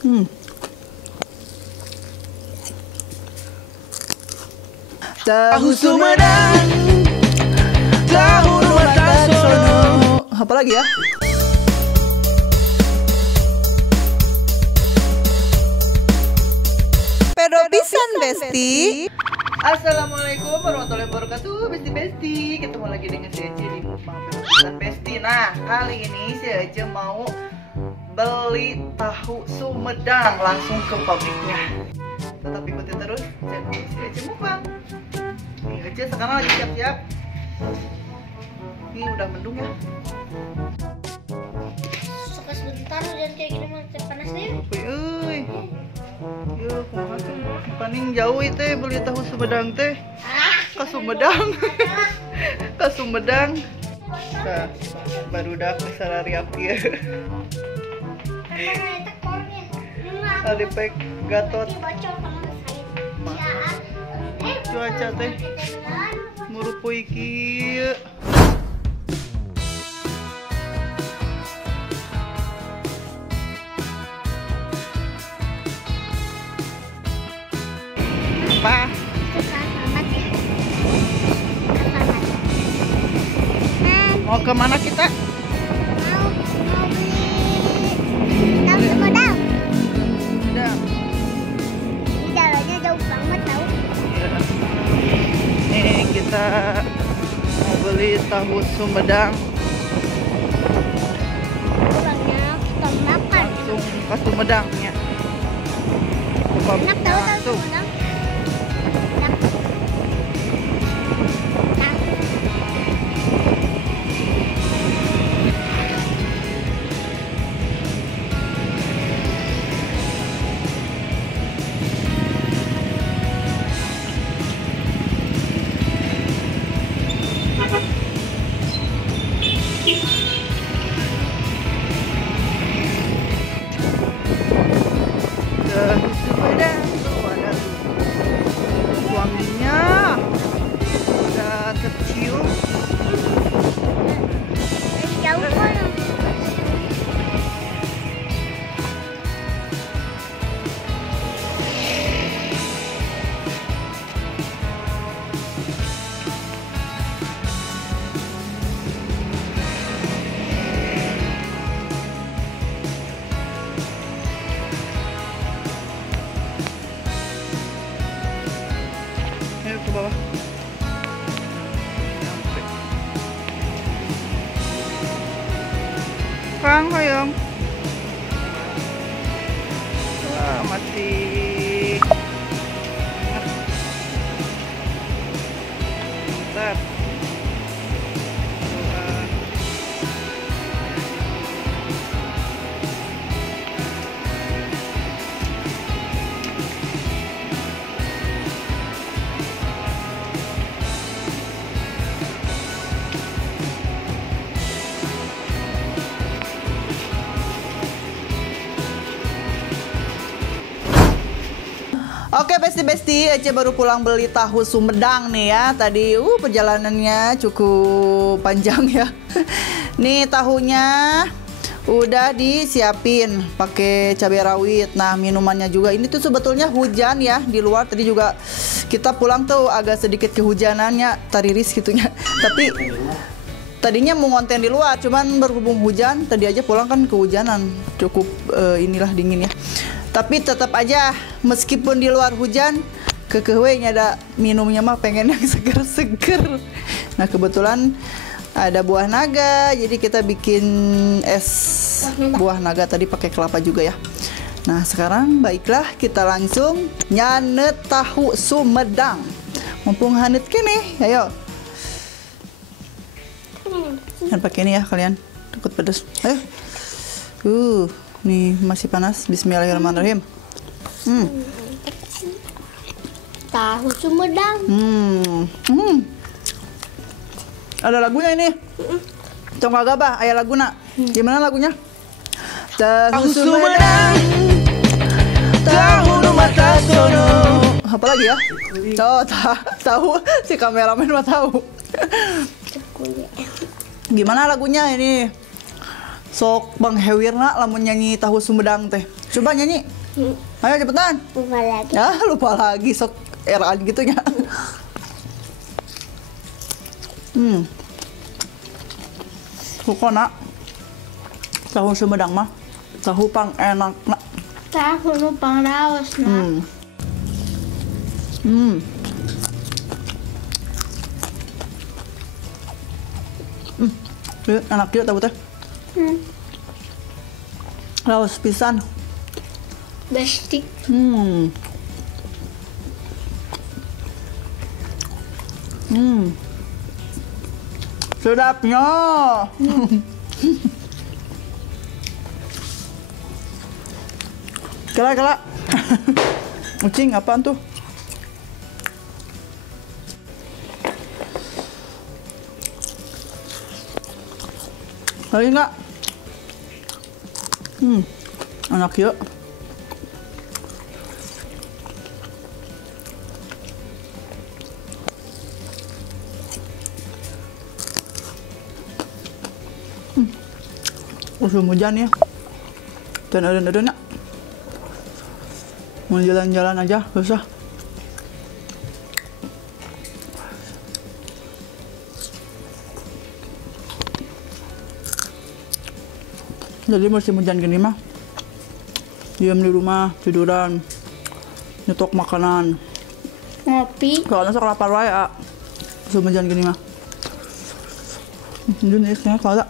Tahu Sumedang, tahu Makasono. Apa lagi ya? Pedo pisan Besti. Assalamualaikum warahmatullahi wabarakatuh, Besti. Ketemu lagi dengan si Ece di Mukbang Pedo Pisan Besti. Nah, kali ini si Ece mau beli tahu Sumedang langsung ke pabriknya. Tetap ikuti terus channel si Ece Mukbang. Nih Ece sekarang lagi siap-siap. Ini udah mendung ya. Suka sebentar dan kayak gini mah panas deh. Euy. Yo, kumaha tuh? Paling jauh teh beli tahu Sumedang teh. Ka Sumedang. Ka Sumedang. Nah, barudak sarari api. Tadi pek Gatot. Cuaca teh murupuy kieu. Apa? Mau kemana kita? Mau beli tahu Sumedang. Udah. Ini jalannya jauh banget tahu. Nih kita mau beli tahu Sumedang. Pulangnya kita makan. Langsung ke Sumedangnya. Enak tahu tahu Sumedang. Enak. Sumedang tuh ada wanginya, udah tercium. Jauh kan. Ayo ke bawah. Sampai. Kang Hoyong. Wah, masih. Mantap. Wah. Oke Besti, Ece baru pulang beli tahu Sumedang nih ya. Tadi perjalanannya cukup panjang ya. Nih tahunya udah disiapin pakai cabai rawit. Nah, minumannya juga ini tuh sebetulnya hujan ya di luar. Tadi juga kita pulang tuh agak sedikit kehujanannya, tariris gitunya. Tapi tadinya mau ngonten di luar, cuman berhubung hujan, tadi aja pulang kan kehujanan. Cukup inilah dingin ya. Tapi tetap aja meskipun di luar hujan, kekehwenya ada minumnya mah pengen yang seger-seger. Nah, kebetulan ada buah naga, jadi kita bikin es buah naga tadi pakai kelapa juga ya. Nah, sekarang baiklah kita langsung nyanet tahu Sumedang. Mumpung hanet kene, ayo. Dan pakai ini ya kalian, takut pedas. Ayo. Nih masih panas. Bismillahirrahmanirrahim. Tahu Sumedang. Ada lagunya ini. Congkak gabah, ayah laguna. Gimana lagunya? Tahu Sumedang, tahu Makasono. Apa lagi ya? Oh, tahu si kameramen mah tahu. Gimana lagunya ini? Sok Bang Hewirna lamun nyanyi tahu Sumedang teh. Coba nyanyi. Ayo cepetan. Lupa lagi. Ya lupa lagi sok eraan gitu ya. Suka nak. Tahu Sumedang mah. Tahu pang enak nak. Tahu numpang raos nak. Enak juga tahu teh. Raos pisan. Besti. Sedapnya. Kela. Kucing apaan tuh? Lagi nggak? Enak ya. Musim hujan ya. Dan ada nak. Mau jalan-jalan aja, susah. Jadi musim hujan gini mah, diam di rumah, tiduran, nyetok makanan. Ngopi. Kalau sok lapar wae, musim hujan gini mah. Ini isnya kalau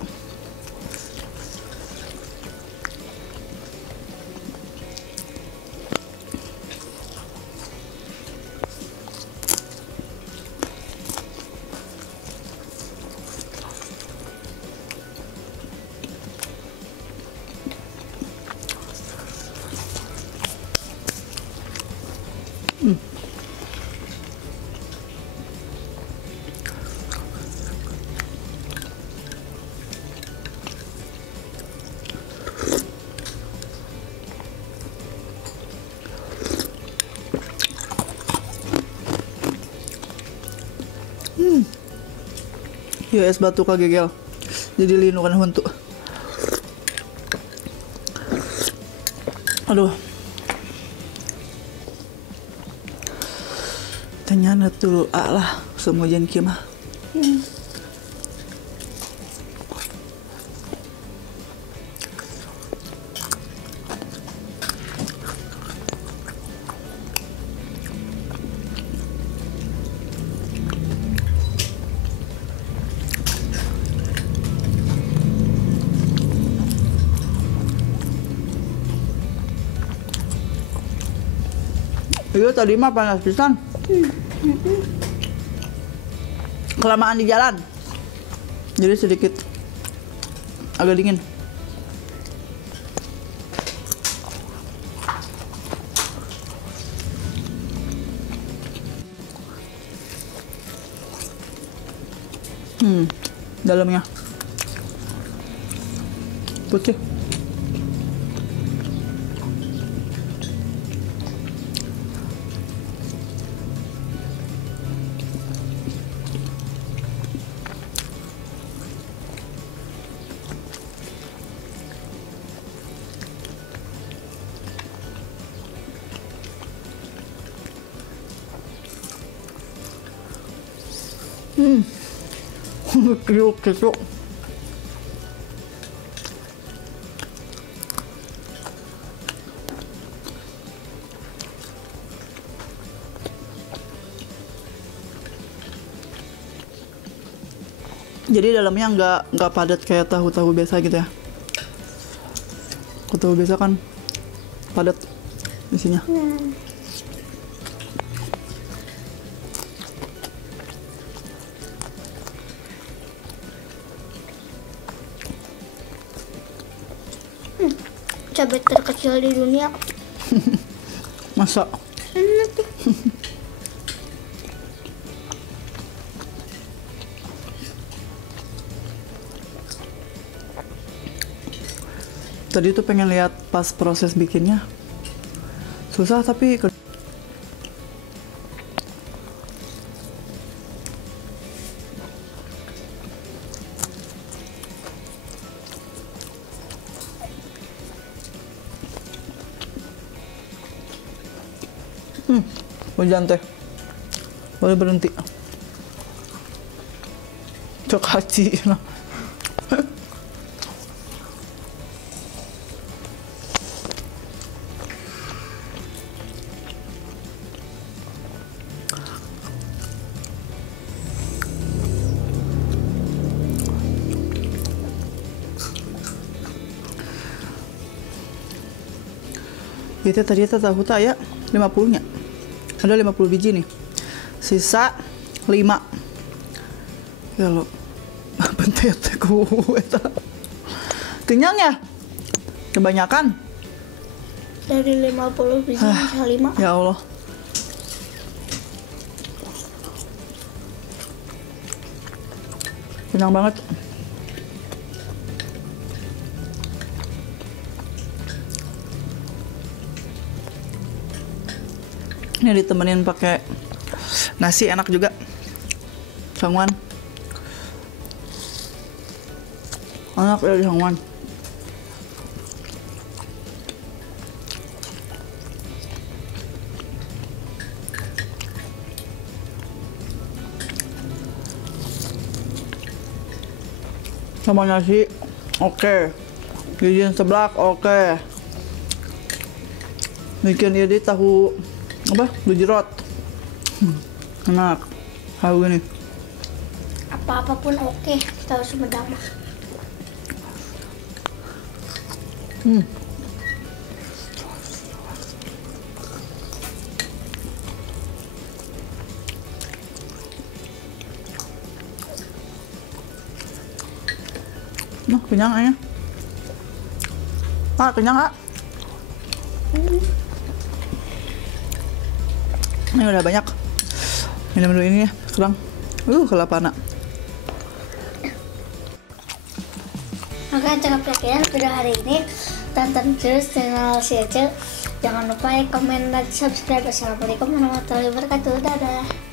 ya es batu kagegel. Jadi lindungan huntu. Aduh. Ternyata tuh lah semua jen kieu mah. Iya tadi mah panas pisan. Kelamaan di jalan. Jadi sedikit agak dingin. Dalamnya putih. Kriuk kriuk. Jadi dalamnya nggak padat kayak tahu-tahu biasa gitu ya. Tahu biasa kan padat isinya. Cabai terkecil di dunia. Masa? Enak tuh. Tadi tuh pengen lihat pas proses bikinnya. Susah tapi Hujan teh. Boleh berhenti. Cok haji. Itu tadi tahu tak ya 50 nya. Ada 50 biji nih. Sisa 5. Ya lo. Bentet gue. Kenyang ya? Kebanyakan. Dari 50 biji bisa 5. Ya Allah. Kenyang banget. Ini ditemenin pakai nasi enak juga. Sangwan. Enak ya di sangwan. Sama nasi, oke. Bikin seblak, oke. Bikin ini tahu apa? Gejrot. Enak. Tahu gini. Apa-apapun oke, tahu Sumedang mah. Nah, kenyang aja. Kenyang, ah. Ini udah banyak. Minum dulu ini ya, sekarang. Kelapa nak. Oke, cukup sekian video hari ini. Tonton terus channel si Ece. Jangan lupa like, komen, dan subscribe. Assalamualaikum warahmatullahi wabarakatuh. Dadah.